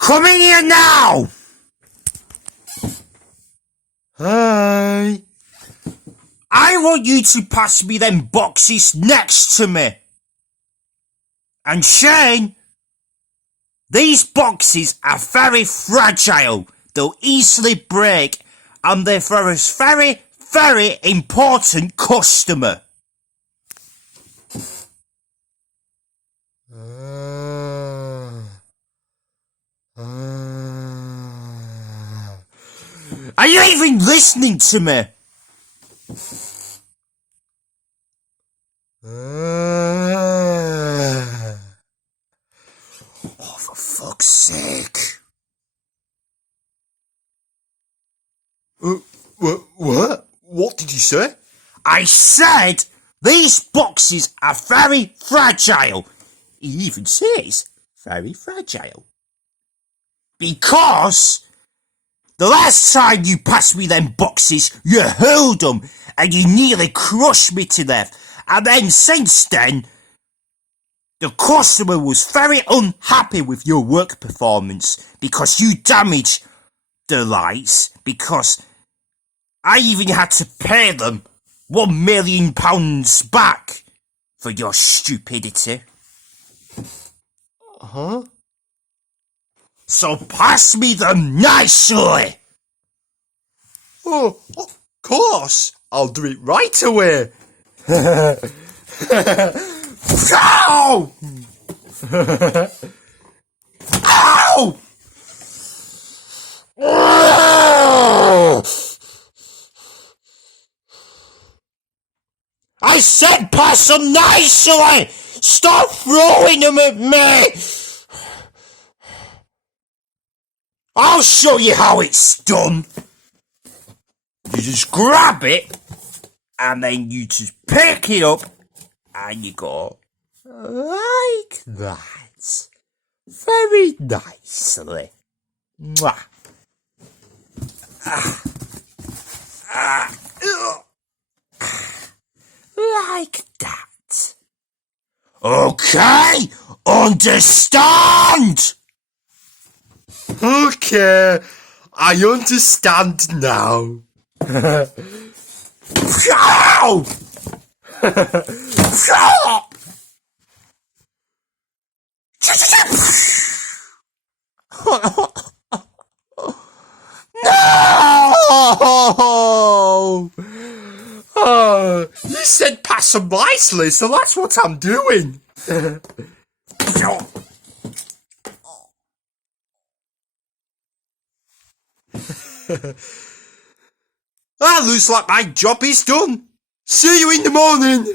Come in here now! Hi. I want you to pass me them boxes next to me. And Shane, these boxes are very fragile. They'll easily break, and they're for a very, very important customer. Are you even listening to me? Oh, for fuck's sake. What? What did you say? I said these boxes are very fragile. He even says very fragile. Because the last time you passed me them boxes, you hurled them and you nearly crushed me to death. And then since then, the customer was very unhappy with your work performance because you damaged the lights, because I even had to pay them £1 million back for your stupidity. Huh? So pass me them nicely. Oh, of course. I'll do it right away. Ow! Ow! I said pass them nicely! Stop throwing them at me! I'll show you how it's done. You just grab it, and then you just pick it up, and you go like that. Very nicely. Mwah. Like that. Okay? Understand? Okay. I understand now. Ow! No! Oh, you said pass them nicely, so that's what I'm doing. Looks like my job is done. See you in the morning.